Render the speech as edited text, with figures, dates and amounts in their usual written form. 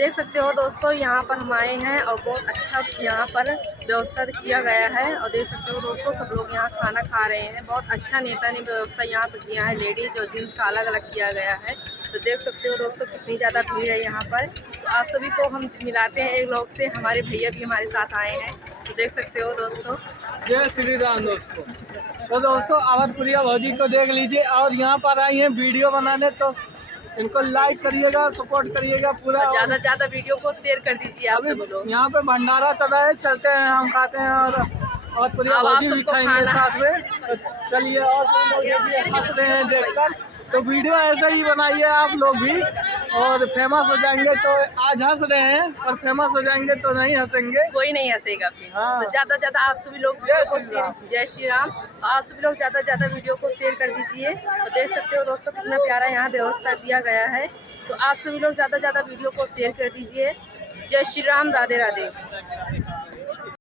देख सकते हो दोस्तों, यहाँ पर हम आए हैं और बहुत अच्छा यहाँ पर व्यवस्था किया गया है। और देख सकते हो दोस्तों, सब लोग यहाँ खाना खा रहे हैं। बहुत अच्छा नेता ने व्यवस्था यहाँ पर किया है। लेडीज और जेंट्स का अलग अलग किया गया है। तो देख सकते हो दोस्तों, कितनी ज़्यादा भीड़ है यहाँ पर। तो आप सभी को हम मिलाते हैं एक लोग से। हमारे भैया भी हमारे साथ आए हैं। तो देख सकते हो दोस्तों। जय श्री राम दोस्तों। तो दोस्तों अवध प्रिया भौजी को देख लीजिए और यहाँ पर आई हैं वीडियो बनाने, तो इनको लाइक करिएगा, सपोर्ट करिएगा पूरा। ज़्यादा से ज़्यादा वीडियो को शेयर कर दीजिए आप सब लोग। यहाँ पे भंडारा चल रहा है, चलते हैं, हम खाते हैं और प्रिया भौजी भी खाएंगे साथ में। तो चलिए, और हंस रहे हैं देखकर। तो वीडियो ऐसे ही बनाइए आप लोग भी, और फेमस हो जाएंगे। तो आज हंस रहे हैं और फेमस हो जाएंगे तो नहीं हंसेंगे, कोई नहीं हंसेगा फिर। हाँ। तो ज़्यादा से ज़्यादा आप सभी लोग वीडियो को शेयर, जय श्री राम। आप सभी लोग ज़्यादा से ज़्यादा वीडियो को शेयर कर दीजिए। तो देख सकते हो दोस्तों, कितना प्यारा यहाँ व्यवस्था दिया गया है। तो आप सभी लोग ज़्यादा से ज़्यादा वीडियो को शेयर कर दीजिए। जय श्री राम, राधे राधे।